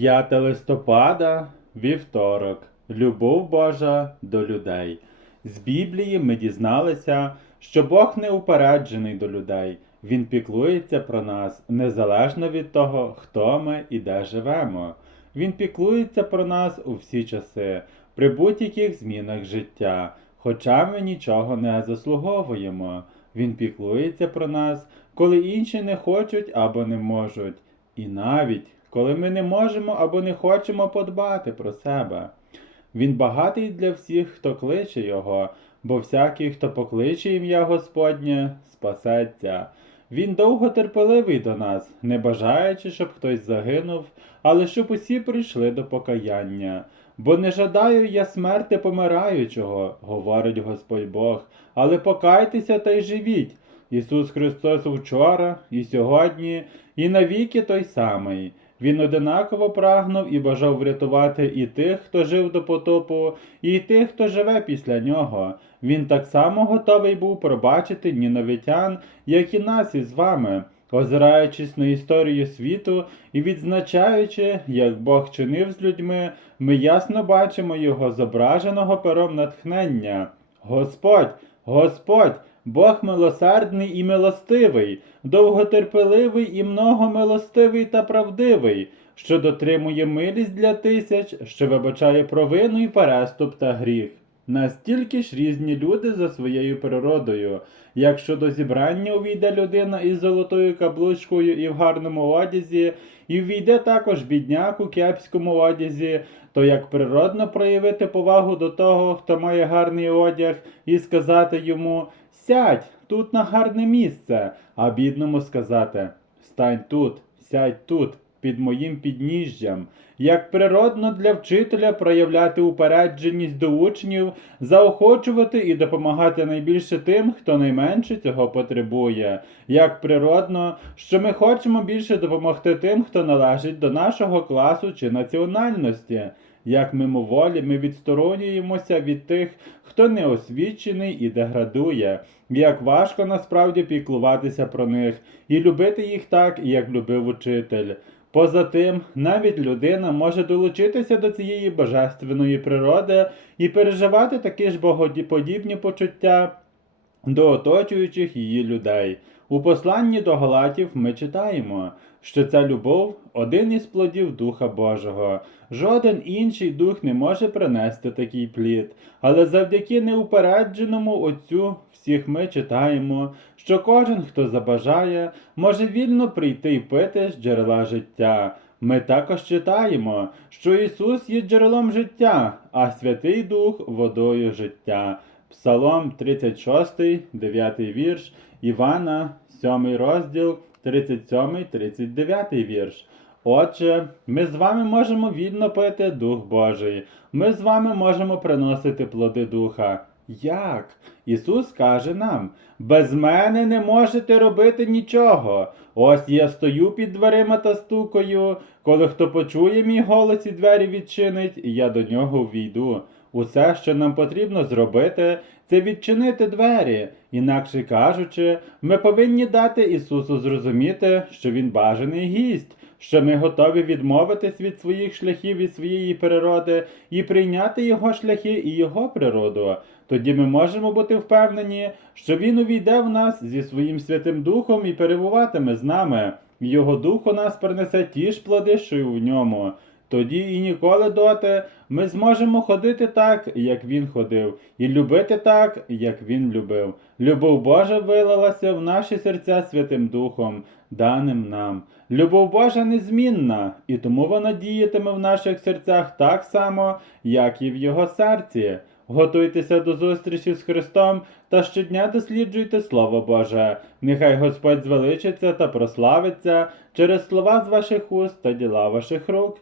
5 листопада, вівторок. Любов Божа до людей. З Біблії ми дізналися, що Бог не упереджений до людей. Він піклується про нас незалежно від того, хто ми і де живемо. Він піклується про нас у всі часи, при будь-яких змінах життя, хоча ми нічого не заслуговуємо. Він піклується про нас, коли інші не хочуть або не можуть, і навіть коли ми не можемо або не хочемо подбати про себе. Він багатий для всіх, хто кличе Його, бо всякий, хто покличе ім'я Господнє, спасеться. Він довготерпеливий до нас, не бажаючи, щоб хтось загинув, але щоб усі прийшли до покаяння. Бо не жадаю я смерти помираючого, говорить Господь Бог, але покайтеся та й живіть. Ісус Христос вчора, і сьогодні, і навіки той самий. Він одинаково прагнув і бажав врятувати і тих, хто жив до потопу, і тих, хто живе після нього. Він так само готовий був пробачити ніновитян, як і нас із вами, озираючись на історію світу і відзначаючи, як Бог чинив з людьми, ми ясно бачимо його зображеного пером натхнення. Господь, Господь, Бог милосердний і милостивий, довготерпеливий і многомилостивий та правдивий, що дотримує милість для тисяч, що вибачає провину і переступ та гріх. Настільки ж різні люди за своєю природою. Якщо до зібрання увійде людина із золотою каблучкою і в гарному одязі, і ввійде також бідняк у кепському одязі, то як природно проявити повагу до того, хто має гарний одяг, і сказати йому Сядь тут на гарне місце, а бідному сказати Стань тут, сядь тут, під моїм підніжжям. Як природно для вчителя проявляти упередженість до учнів, заохочувати і допомагати найбільше тим, хто найменше цього потребує. Як природно, що ми хочемо більше допомогти тим, хто належить до нашого класу чи національності. Як мимоволі ми відсторонюємося від тих, хто неосвічений і деградує, як важко насправді піклуватися про них і любити їх так, як любив учитель. Поза тим, навіть людина може долучитися до цієї божественної природи і переживати такі ж богоподібні почуття до оточуючих її людей. У посланні до Галатів ми читаємо, що ця любов один із плодів Духа Божого. Жоден інший дух не може принести такий плід, але завдяки неупередженому Отцю всіх ми читаємо, що кожен, хто забажає, може вільно прийти й пити з джерела життя. Ми також читаємо, що Ісус є джерелом життя, а Святий Дух водою життя. Псалом 36, 9 вірш, Івана, 7 розділ, 37, 39 вірш. Отже, ми з вами можемо вільно пити Дух Божий. Ми з вами можемо приносити плоди Духа. Як? Ісус каже нам: без мене не можете робити нічого. Ось я стою під дверима та стукаю. Коли хто почує мій голос і двері відчинить, я до нього ввійду. Усе, що нам потрібно зробити, це відчинити двері. Інакше кажучи, ми повинні дати Ісусу зрозуміти, що Він бажаний гість, що ми готові відмовитись від своїх шляхів і своєї природи і прийняти Його шляхи і Його природу. Тоді ми можемо бути впевнені, що Він увійде в нас зі своїм Святим Духом і перебуватиме з нами. Його дух у нас принесе ті ж плоди, що й у ньому. Тоді і ніколи доти ми зможемо ходити так, як він ходив, і любити так, як він любив. Любов Божа вилилася в наші серця Святим Духом, даним нам. Любов Божа незмінна, і тому вона діятиме в наших серцях так само, як і в його серці. Готуйтеся до зустрічі з Христом та щодня досліджуйте Слово Боже. Нехай Господь звеличиться та прославиться через слова з ваших уст та діла ваших рук.